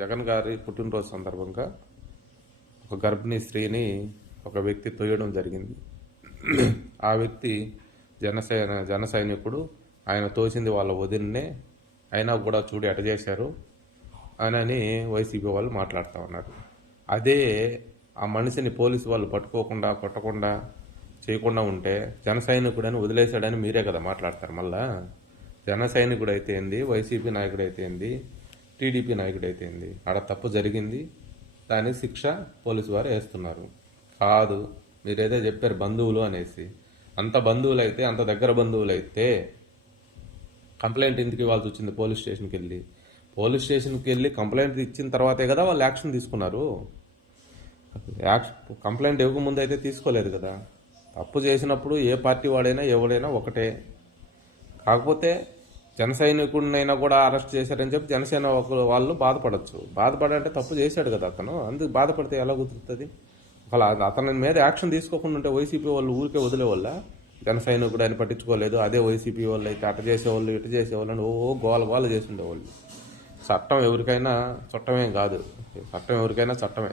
జగన్ గారి పుట్టినరోజు సందర్భంగా ఒక గర్భిణీ స్త్రీని ఒక వ్యక్తి తొయ్యడం జరిగింది. ఆ వ్యక్తి జన సైనికుడు. ఆయన తోసింది వాళ్ళ వదిన్నే, అయినా కూడా చూడు ఎట చేశారు అని వైసీపీ వాళ్ళు మాట్లాడుతూ ఉన్నారు. అదే ఆ మనిషిని పోలీసు వాళ్ళు పట్టుకోకుండా కొట్టకుండా చేయకుండా ఉంటే జన సైనికుడని వదిలేశాడని మీరే కదా మాట్లాడతారు. మళ్ళా జన సైనికుడు అయితే ఏంది, వైసీపీ నాయకుడు అయితే ఏంది, టీడీపీ నాయకుడు అయితే ఏంది, ఆడ తప్పు జరిగింది, దానికి శిక్ష పోలీసు వారు వేస్తున్నారు. కాదు, మీరేదో చెప్పారు బంధువులు అనేసి, అంత బంధువులు అయితే, అంత దగ్గర బంధువులు అయితే కంప్లైంట్ ఎందుకు ఇవ్వాల్సి వచ్చింది? పోలీస్ స్టేషన్కి వెళ్ళి కంప్లైంట్ ఇచ్చిన తర్వాతే కదా వాళ్ళు యాక్షన్ తీసుకున్నారు. కంప్లైంట్ ఇవ్వకముందు అయితే తీసుకోలేదు కదా. తప్పు చేసినప్పుడు ఏ పార్టీ వాడైనా ఎవడైనా ఒకటే. కాకపోతే జన సైనికుడినైనా కూడా అరెస్ట్ చేశారని చెప్పి జనసేన వాళ్ళు బాధపడచ్చు. బాధపడంటే తప్పు చేశాడు కదా అతను, అందుకు బాధపడితే ఎలా కుదురుతుంది? అలా అతని మీద యాక్షన్ తీసుకోకుండా ఉంటే వైసీపీ వాళ్ళు ఊరికే వదిలేవాళ్ళ? జన సైనికుడు అని పట్టించుకోలేదు. అదే వైసీపీ వాళ్ళు అయితే అట చేసేవాళ్ళు ఇటు చేసేవాళ్ళు అని గోల చేసి ఉండేవాళ్ళు. చట్టం ఎవరికైనా చట్టమేం కాదు. చట్టం ఎవరికైనా చట్టమే.